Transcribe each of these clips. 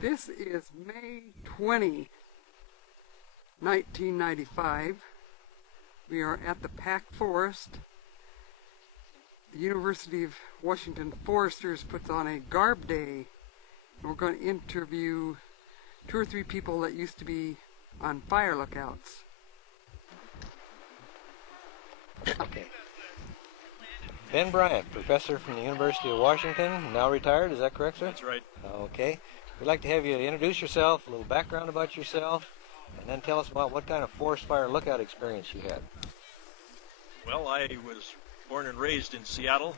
This is May 20, 1995. We are at the Pack Forest. The University of Washington Foresters puts on a Garb Day. And we're going to interview 2 or 3 people that used to be on fire lookouts. Okay. Ben Bryant, professor from the University of Washington, now retired. Is that correct, sir? That's right. Okay. We'd like to have you introduce yourself, a little background about yourself, and then tell us about what kind of forest fire lookout experience you had. Well, I was born and raised in Seattle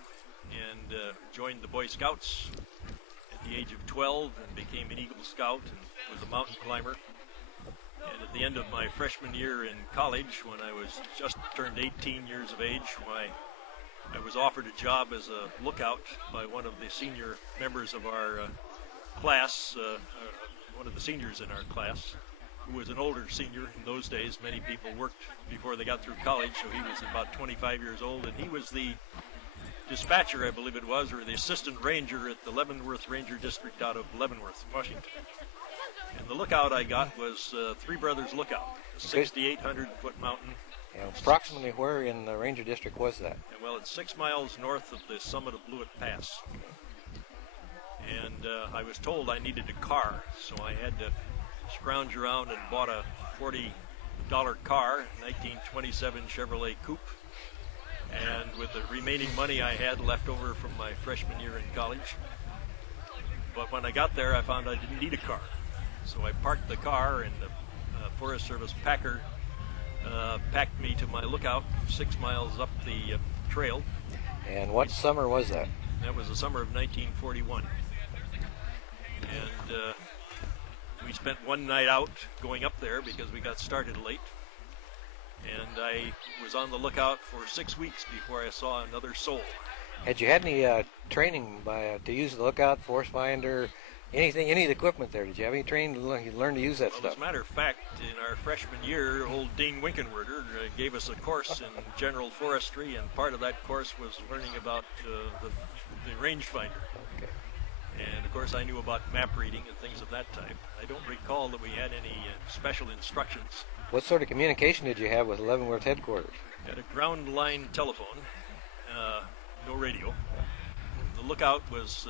and joined the Boy Scouts at the age of 12 and became an Eagle Scout and was a mountain climber. And at the end of my freshman year in college, when I was just turned 18 years of age, I was offered a job as a lookout by one of the senior members of our class, one of the seniors in our class, who was an older senior in those days. Many people worked before they got through college, so he was about 25 years old, and he was the dispatcher, I believe it was, or the assistant ranger at the Leavenworth Ranger District out of Leavenworth, Washington. And the lookout I got was Three Brothers Lookout, a 6,800-foot mountain. And approximately where in the Ranger District was that? Well, it's 6 miles north of the summit of Blewett Pass. And I was told I needed a car, so I had to scrounge around and bought a $40 car, 1927 Chevrolet Coupe. And with the remaining money I had left over from my freshman year in college. But when I got there, I found I didn't need a car. So I parked the car, and the Forest Service packer packed me to my lookout 6 miles up the trail. And what summer was that? That was the summer of 1941. And we spent one night out going up there because we got started late. And I was on the lookout for 6 weeks before I saw another soul. Had you had any training to use the lookout, forest finder, anything, any of the equipment there? Did you have any training to learn to use that stuff? As a matter of fact, in our freshman year, old Dean Winkenwerder gave us a course in general forestry, and part of that course was learning about the rangefinder. Okay. And of course, I knew about map reading and things of that type. I don't recall that we had any special instructions. What sort of communication did you have with Leavenworth headquarters? Had a ground line telephone, no radio. The lookout was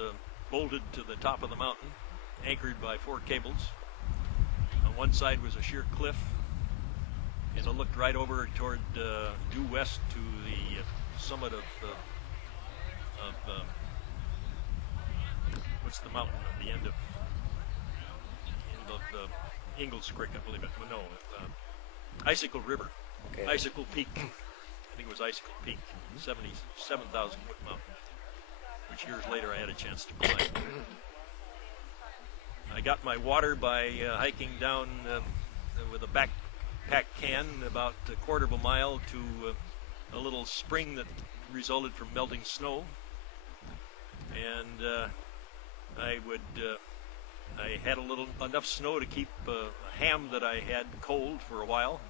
bolted to the top of the mountain, anchored by 4 cables. On one side was a sheer cliff, and it looked right over toward due west to the summit of what's the mountain at the end of Ingalls Creek, I believe it. Well, no, Icicle River. Okay. Icicle Peak. I think it was Icicle Peak, 77,000-foot mountain, which years later I had a chance to climb. I got my water by hiking down with a backpack can about a quarter of a mile to a little spring that resulted from melting snow. And I had enough snow to keep a ham that I had cold for a while,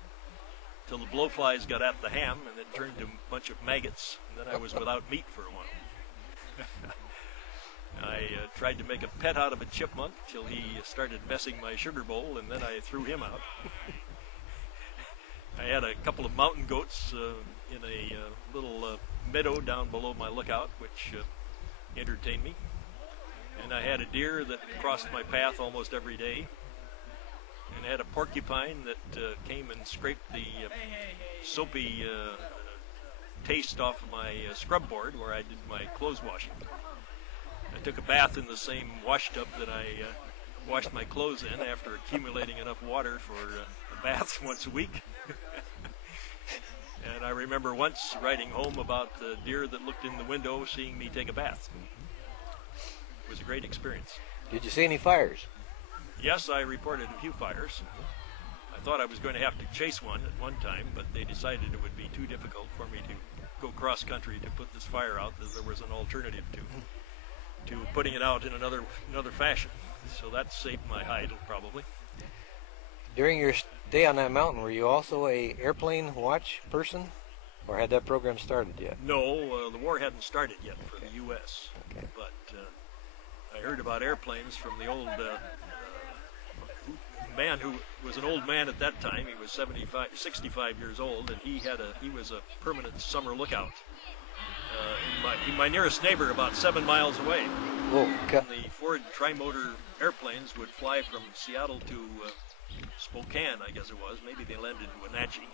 till the blowflies got at the ham, and it turned to a bunch of maggots, and then I was without meat for a while. I tried to make a pet out of a chipmunk till he started messing my sugar bowl, and then I threw him out. I had a couple of mountain goats in a little meadow down below my lookout, which entertained me. And I had a deer that crossed my path almost every day. And I had a porcupine that came and scraped the soapy taste off of my scrub board where I did my clothes washing. I took a bath in the same wash tub that I washed my clothes in after accumulating enough water for a bath once a week. And I remember once writing home about the deer that looked in the window seeing me take a bath. It was a great experience. Did you see any fires? Yes, I reported a few fires. I thought I was going to have to chase one at one time, but they decided it would be too difficult for me to go cross country to put this fire out, as there was an alternative to putting it out in another fashion. So that saved my hide, probably. During your stay on that mountain, were you also a airplane watch person, or had that program started yet? No, the war hadn't started yet for the U.S. Okay. But I heard about airplanes from the old man who was an old man at that time. He was 65 years old, and he was a permanent summer lookout. My nearest neighbor, about 7 miles away. Whoa, The Ford trimotor airplanes would fly from Seattle to Spokane, I guess it was. Maybe they landed in Wenatchee.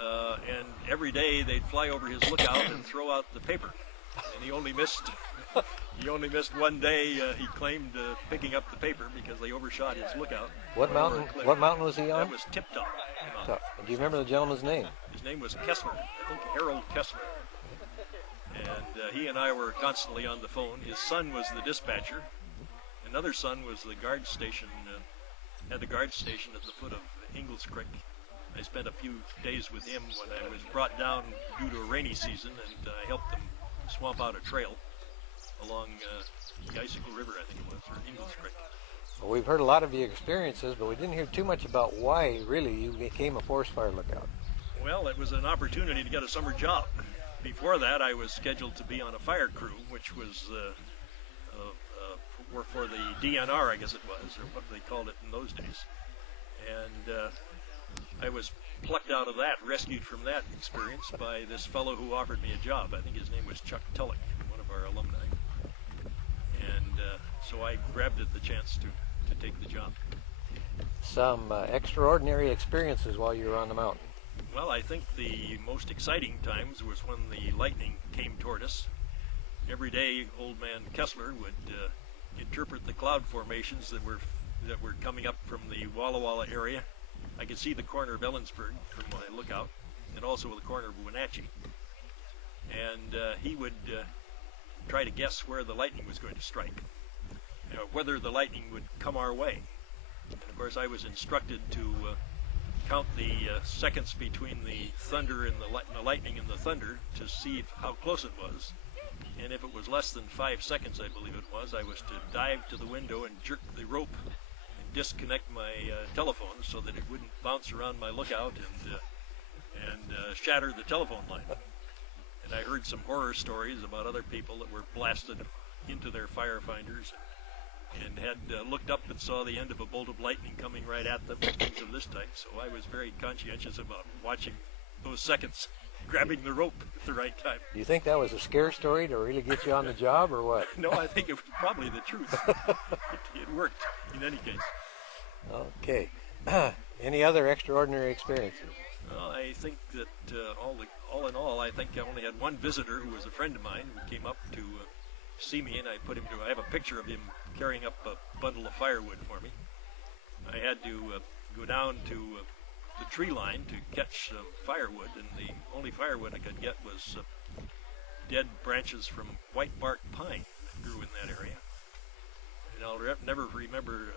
And every day they'd fly over his lookout and throw out the paper. And he only missed one day. He claimed picking up the paper because they overshot his lookout. What mountain? What mountain was he on? That was Tip Top. Do you remember the gentleman's name? His name was Kessler. I think Harold Kessler. And he and I were constantly on the phone. His son was the dispatcher. Another son was the guard station. At the guard station at the foot of Ingalls Creek. I spent a few days with him when I was brought down due to a rainy season, and I helped them swamp out a trail along the Icicle River, I think it was, or Ingalls Creek. Well, we've heard a lot of your experiences, but we didn't hear too much about why, really, you became a forest fire lookout. Well, it was an opportunity to get a summer job. Before that, I was scheduled to be on a fire crew, which was for the DNR, I guess it was, or what they called it in those days. And I was plucked out of that, rescued from that experience by this fellow who offered me a job. I think his name was Chuck Tulloch, one of our alumni. And so I grabbed at the chance to take the job. Some extraordinary experiences while you were on the mountain. Well, I think the most exciting times was when the lightning came toward us. Every day, old man Kessler would interpret the cloud formations that were coming up from the Walla Walla area. I could see the corner of Ellensburg from my lookout, and also the corner of Wenatchee. And he would try to guess where the lightning was going to strike, whether the lightning would come our way. And of course, I was instructed to count the seconds between the thunder and the lightning and the thunder to see how close it was. And if it was less than 5 seconds, I believe it was, I was to dive to the window and jerk the rope and disconnect my telephone so that it wouldn't bounce around my lookout and shatter the telephone line. And I heard some horror stories about other people that were blasted into their firefinders and had looked up and saw the end of a bolt of lightning coming right at them, and things of this type. So I was very conscientious about watching those seconds, grabbing the rope at the right time. Do you think that was a scare story to really get you on the job, or what? No, I think it was probably the truth. It worked in any case. Okay. Any other extraordinary experiences? Well, I think that all in all, I think I only had one visitor who was a friend of mine who came up to see me, and I have a picture of him carrying up a bundle of firewood for me. I had to go down to the tree line to catch firewood, and the only firewood I could get was dead branches from white bark pine that grew in that area. And I'll never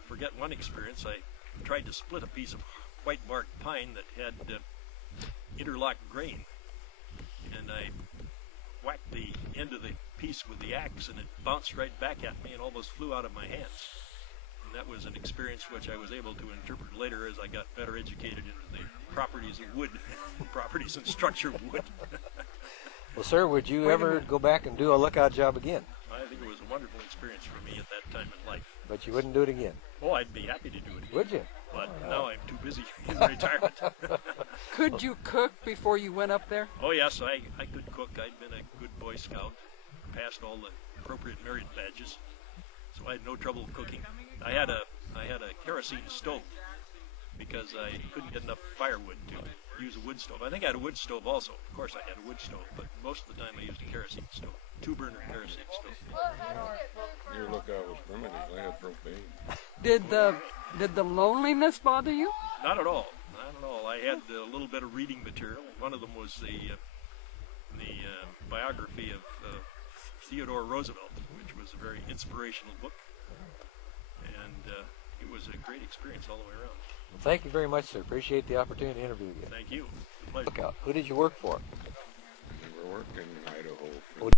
forget one experience. I tried to split a piece of white bark pine that had interlocked grain, and I whacked the end of the piece with the axe, and it bounced right back at me and almost flew out of my hands. And that was an experience which I was able to interpret later as I got better educated into the properties of wood, properties and structure of wood. Well, sir, would you ever go back and do a lookout job again? I think it was a wonderful experience for me at that time in life. But you wouldn't do it again? Oh, I'd be happy to do it again. Would you? But now I'm too busy in retirement. Could you cook before you went up there? Oh, yes, I could cook. I'd been a good Boy Scout, passed all the appropriate merit badges, so I had no trouble cooking. I had a kerosene stove because I couldn't get enough firewood to use a wood stove. I think I had a wood stove also. Of course I had a wood stove, but most of the time I used a kerosene stove, 2-burner kerosene stove. Your lookout was primitive. I had propane. Did the loneliness bother you? Not at all. Not at all. I had a little bit of reading material. One of them was the biography of Theodore Roosevelt, which was a very inspirational book. And it was a great experience all the way around. Well, thank you very much, sir. Appreciate the opportunity to interview you. Thank you. It's a pleasure. Lookout. Who did you work for? We were working in Idaho for